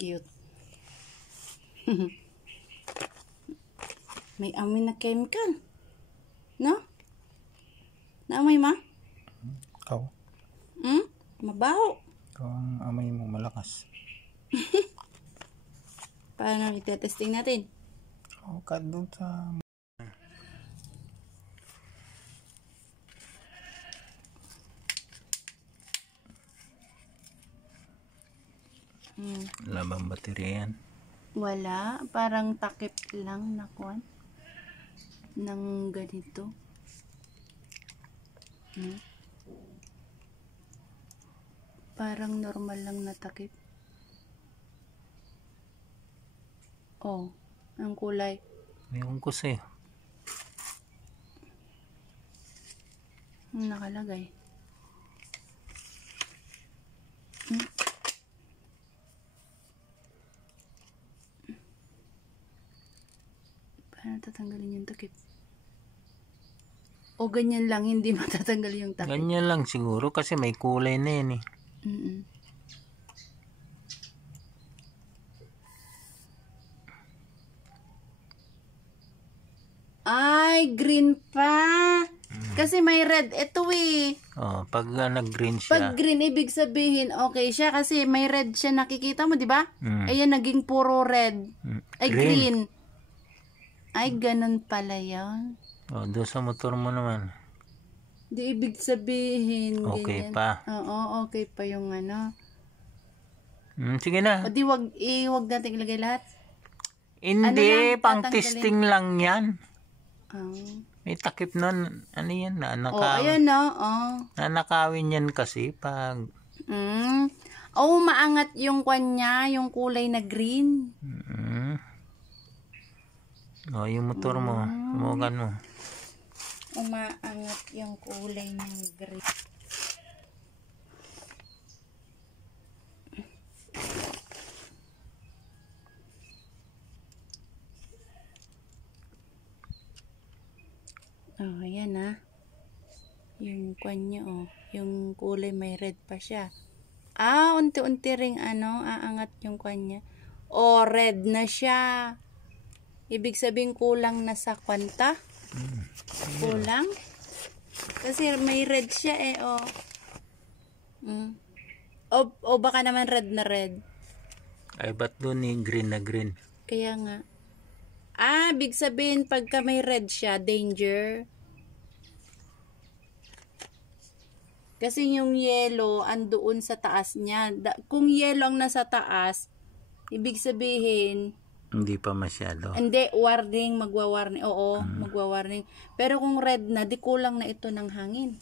Cute. May amoy na chemical. No? Naamoy ma? Ikaw? Mabaho. Ikaw ang amoy mo malakas. Paano itetesting natin? Cut doon sa... Labang baterya yan. Wala. Parang takip lang na kuwan. Nang ganito. Parang normal lang na takip. Oh, ang kulay. Ewan ko sa'yo. Nakalagay. Paano tatanggalin yung takip? O ganyan lang, hindi matatanggal yung takip? Ganyan lang siguro kasi may kulay na yan eh. Ay, green pa. Kasi may red ito eh. Oh, pag nag-green siya. Pag green, ibig sabihin, okay siya kasi may red siya, nakikita mo, di ba? Ayan, naging puro red. Ay, green. Ay, ganun pala yun. Oh, doon sa motor mo naman. Di ibig sabihin, okay ganyan. pa. Oo, okay pa yung ano. Sige na. O di, wag natin ilagay lahat. Hindi, pang testing lang yan. May takip nun. Ano yan? Ayan na. Nanakawin yan kasi pag... maangat yung kanya, yung kulay na green. Yung motor mo. Sumukan mo. Umaangat yung kulay ng green. Ayan na. Yung kanya, yung kulay may red pa siya. Unti-unti ring aangat yung kanya. Red na siya. Ibig sabihin kulang na sa kwanta. Kulang. Kasi may red siya O baka naman red na red. Ay, ba't doon green na green? Kaya nga. Ibig sabihin pagka may red siya, danger. Kasi yung yellow andoon sa taas niya. Kung yellow ang nasa taas, ibig sabihin hindi pa masyado. Hindi, warning, magwa-warning. Oo, magwa-warning. Pero kung red na, di kulang na ito ng hangin.